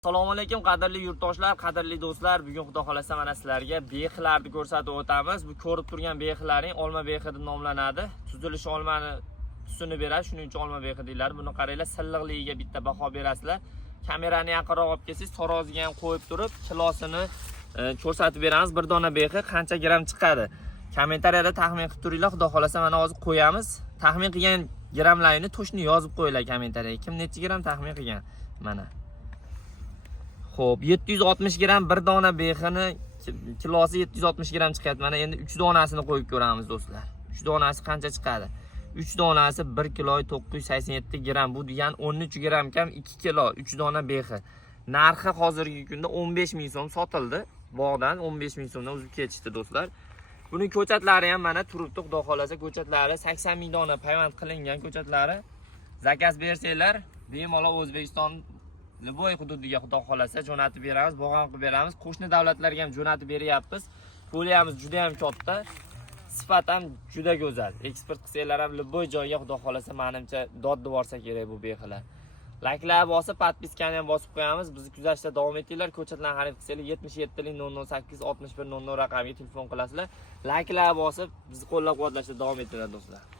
Assalomu alaykum qadrli yurtdoshlar, qadrli do'stlar. Bugun xudo xolasa mana sizlarga behilarni ko'rsatib o'tamiz. Bu ko'rib turgan behilaring olma behi deb nomlanadi. Tuzilishi olmani tusini beradi, shuning uchun olma behi deyiladi. Buni qaranglar, silliqligiga bitta baho berasizlar. Kamerani yaqinroq olib kelsangiz, taroziga ham qo'yib turib, kilosini ko'rsatib beramiz. Bir dona behi qancha gram chiqadi? Kommentariyada taxmin qilib turinglar. Xudo xolasa mana hozir qo'yamiz. Taxmin qilgan gramlarini to'shni yozib qo'yinglar kommentariyaga. Kim necha gram taxmin qilgan? Mana Xo'p, 760 gram bir dona behini kilosi 760 gram chiqadi. Mana endi 3 donasini qo'yib ko'ramiz do'stlar. 3 donasi qancha chiqadi? 3 donasi 1 kilo 987 gram. Bu degani 13 gram kam 2 kilo 3 dona behi. Narxi hozirgi kunda 15 ming so'm sotildi. Bog'dan 15 ming so'mdan uzib ketishdi do'stlar. Buni ko'chatlari ham mana turibdi, xudo xolasa ko'chatlari 80 ming dona payvand qilingan ko'chatlari. Zakaz bersanglar, bemalol O'zbekiston Liboy hududiga xudo xolasa jo'natib beramiz, bog'am qilib beramiz. Qo'shni davlatlarga ham jo'natib beryapmiz. Poliyamiz juda ham katta, sifat ham juda go'zal. Eksport qilsanglar ham Liboy joyga xudo xolasa menimcha doddi borsa kerak bu behilar. Like'lar bosib, podpiskani ham bosib qo'yamiz. Bizni kuzatishda davom etinglar. Ko'chatlarni xarid qilsanglar 77 008 61 00 raqamiga telefon qilasizlar. Like'lar bosib, bizni qo'llab-quvvatlashda davom etinglar do'stlar.